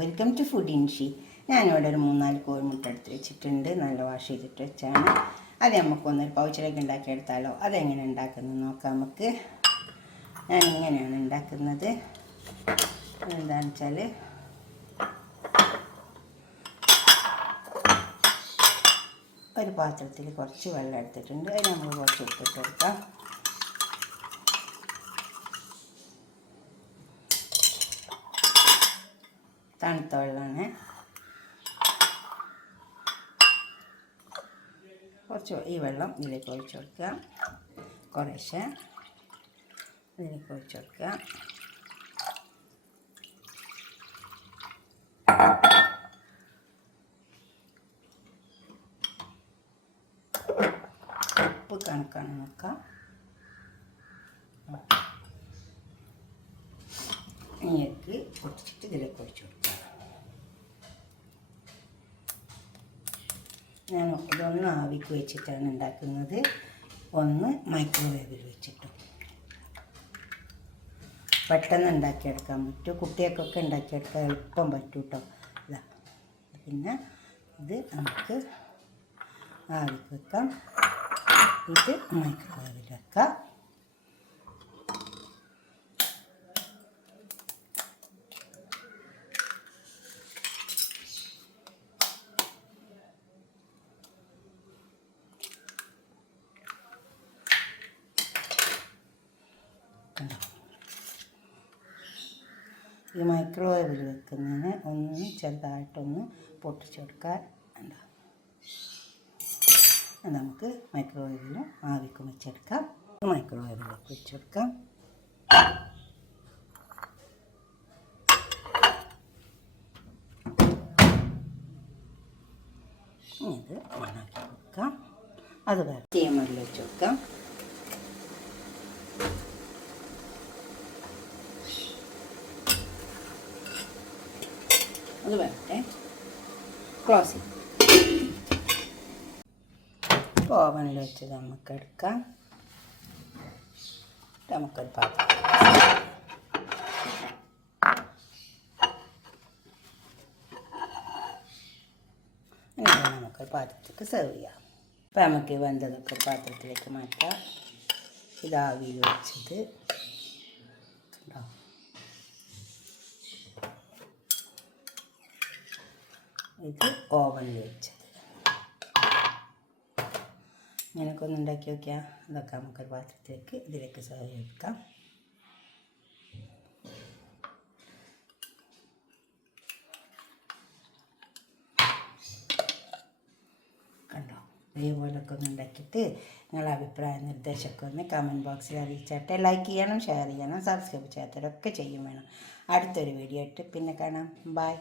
Welcome to food ഇൻഷി. ഞാനിവിടെ ഒരു 3-4 കോഴിമുട്ട എടുത്ത് വെച്ചിട്ടുണ്ട്. നല്ല വാഷ് ചെയ്തിട്ട് വെച്ചാണ്. അത് നമുക്കൊന്നൊരു പൗച്ചിലേക്ക് ഉണ്ടാക്കിയെടുത്താലോ? അതെങ്ങനെ ഉണ്ടാക്കുന്നത് നോക്കാം നമുക്ക്. ഞാൻ ഇങ്ങനെയാണ് ഉണ്ടാക്കുന്നത്. എന്താണെന്ന് വെച്ചാൽ ഒരു പാത്രത്തിൽ കുറച്ച് വെള്ളം എടുത്തിട്ടുണ്ട്. അതിന് നമ്മൾ കുറച്ച് ഉപ്പിട്ട് കൊടുക്കാം. തണുത്ത വെള്ളമാണ്. കുറച്ച് ഈ വെള്ളം ഇതിലേക്ക് ഒഴിച്ച് കൊടുക്കുക. കുറേശ്ശെ ഇതിലേക്ക് ഒഴിച്ച് കൊടുക്കുക. ഉപ്പ് കണക്കാണ് നോക്കാം. ഇനിയൊക്കെ പൊട്ടിച്ചിട്ട് ഇതിലേക്ക് ഒഴിച്ച് കൊടുക്കുക. ഞാൻ ഇതൊന്ന് ആവിക്ക് വെച്ചിട്ടാണ് ഉണ്ടാക്കുന്നത്, ഒന്ന് മൈക്രോവേവിൽ വെച്ചിട്ടും. പെട്ടെന്ന് ഉണ്ടാക്കിയെടുക്കാൻ പറ്റും, കുട്ടികൾക്കൊക്കെ ഉണ്ടാക്കിയെടുക്കാൻ എളുപ്പം പറ്റും കേട്ടോ. ഇതാ, പിന്നെ ഇത് നമുക്ക് ആവിക്ക് വെക്കാം. ഇത് മൈക്രോവേവിൽ വെക്കാം. ഈ മൈക്രോവേവിൽ വെക്കുന്നതിന് ഒന്ന് ചെറുതായിട്ടൊന്ന് പൊട്ടിച്ചെടുക്കാൻ ഉണ്ടാവും. നമുക്ക് മൈക്രോവേവിലും ആവിക്കും വെച്ചെടുക്കാം. മൈക്രോവേവിലേക്ക് വെച്ചെടുക്കാം. ഇത് ഓണാക്കി കൊടുക്കാം. അത് വേറെ സ്റ്റീമറിൽ വെച്ച് കൊടുക്കാം. അത് വേണ്ടേ, ക്ലോസ് ചെയ്യും. ഓവനിൽ വെച്ച് നമുക്ക് എടുക്കാം. നമുക്കൊരു പാത്രം നമുക്കൊരു പാത്രത്തിലേക്ക് സെർവ് ചെയ്യാം. അപ്പം നമുക്ക് വെന്തതൊക്കെ പാത്രത്തിലേക്ക് മാറ്റാം. ഇത് ആവിയിൽ വെച്ചത് ഉണ്ടോ, ഇത് ഓവനിൽ വെച്ചത്. ഇങ്ങനെയൊക്കെ ഒന്ന് ഉണ്ടാക്കി നോക്കിയാൽ അതൊക്കെ നമുക്കൊരു പാത്രത്തിലേക്ക് ഇതിലേക്ക് സെർവ് ചെയ്തെടുക്കാം. കണ്ടോ, ഇതേപോലൊക്കെ ഒന്ന് ഉണ്ടാക്കിയിട്ട് നിങ്ങളുടെ അഭിപ്രായ നിർദ്ദേശമൊക്കെ ഒന്ന് കമൻറ്റ് ബോക്സിൽ അറിയിച്ചാട്ടെ. ലൈക്ക് ചെയ്യണം, ഷെയർ ചെയ്യണം, സബ്സ്ക്രൈബ് ചെയ്യാത്തവരൊക്കെ ചെയ്യും വേണം. അടുത്തൊരു വീഡിയോ ആയിട്ട് പിന്നെ കാണാം. ബൈ.